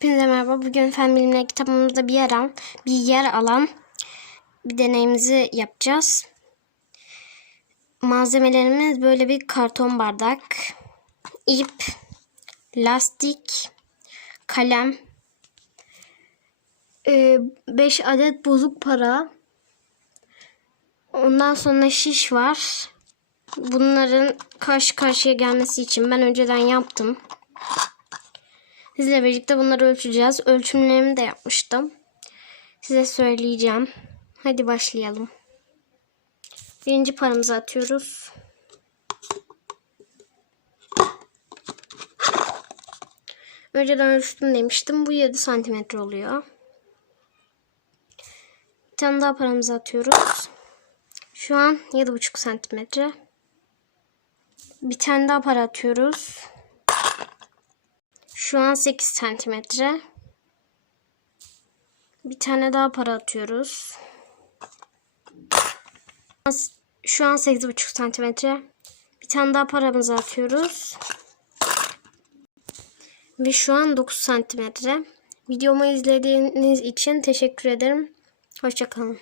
Hepinize merhaba. Bugün fen bilimleri kitabımızda bir yer alan, bir yer alan bir deneyimizi yapacağız. Malzemelerimiz böyle bir karton bardak, ip, lastik, kalem, 5 adet bozuk para, ondan sonra şiş var. Bunların karşı karşıya gelmesi için ben önceden yaptım. Sizle birlikte bunları ölçeceğiz. Ölçümlerimi de yapmıştım. Size söyleyeceğim. Hadi başlayalım. Birinci paramızı atıyoruz. Önceden ölçtüm demiştim. Bu 7 santimetre oluyor. Bir tane daha paramızı atıyoruz. Şu an 7,5 santimetre. Bir tane daha para atıyoruz. Şu an 8 santimetre. Bir tane daha para atıyoruz. Şu an 8,5 santimetre. Bir tane daha paramızı atıyoruz. Ve şu an 9 santimetre. Videomu izlediğiniz için teşekkür ederim. Hoşçakalın.